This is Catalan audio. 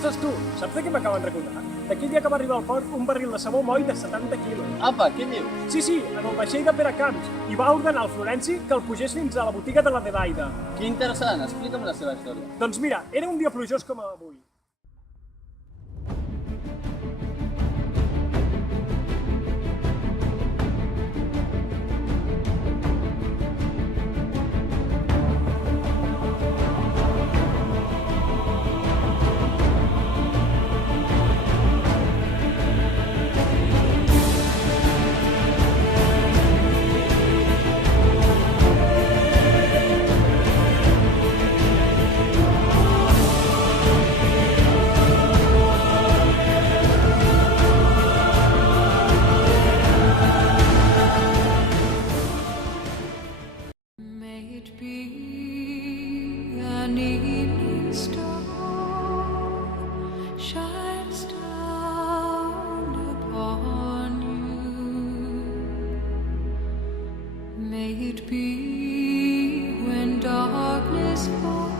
Ostres, tu, saps de què m'acaben recordar? D'aquell dia que va arribar al port un barril de sabó moll de 70 quilos. Apa, què dius? Sí, en el vaixell de Peracamps, i va ordenar al Florenci que el pugés fins a la botiga de l'Adelaida. Que interessant, explica'm la seva història. Doncs mira, era un dia plujós com avui. May it be an evening star shines down upon you. May it be when darkness falls.